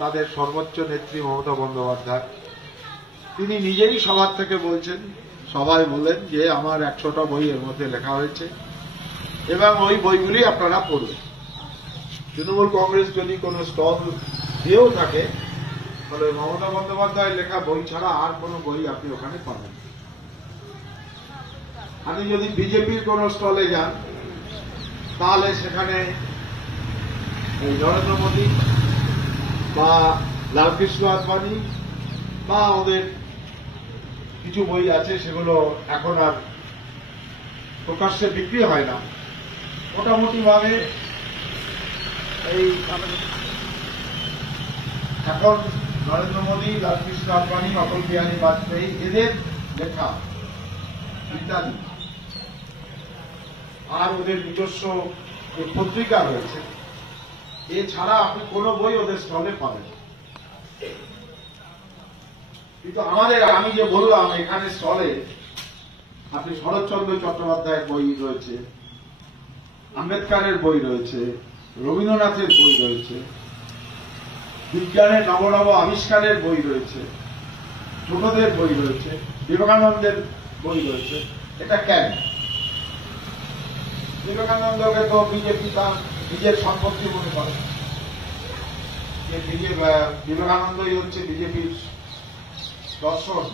তাদের সর্বোচ্চ নেত্রী মমতা বন্দ্যোপাধ্যায়, তিনি নিজেই সবার থেকে বলছেন, সবাই বলেন যে আমার 100টা বই এর মধ্যে লেখা হয়েছে এবং ওই বইগুলি আপনারা পড়ুন। তৃণমূল কংগ্রেস যদি কোনো স্টল দিয়েও থাকে তাহলে মমতা বন্দ্যোপাধ্যায়ের লেখা বই ছাড়া আর কোনো বই আপনি ওখানে পাবেন। আপনি যদি বিজেপির কোন স্টলে যান তাহলে সেখানে নরেন্দ্র মোদী বা লালকৃষ্ণ আদবানি বা ওদের কিছু বই আছে, সেগুলো এখন আর প্রকাশ্যে বিক্রি হয় না। মোটামুটি ভাবে এই এখন নরেন্দ্র মোদী, লালকৃষ্ণ আদবানি, অটল বিহারী বাজপেয়ী এদের লেখা ইত্যাদি, আর ওদের নিজস্ব পত্রিকা রয়েছে, এছাড়া আপনি কোনো বই ওদের স্টলে পাবেন। কিন্তু আমি যে বললাম এখানে স্টলে আপনি শরৎচন্দ্র চট্টোপাধ্যায়ের বই রয়েছে, আম্বেদকরের বই রয়েছে, রবীন্দ্রনাথের বই রয়েছে, বিজ্ঞানের নব আবিষ্কারের বই রয়েছে, ছোটদের বই রয়েছে, বিবেকানন্দের বই রয়েছে। এটা কেন? বিবেকানন্দকে তো বিজেপি তার নিজের সম্পত্তি মনে করে, যে বিবেকানন্দই হচ্ছে বিজেপির দর্শন।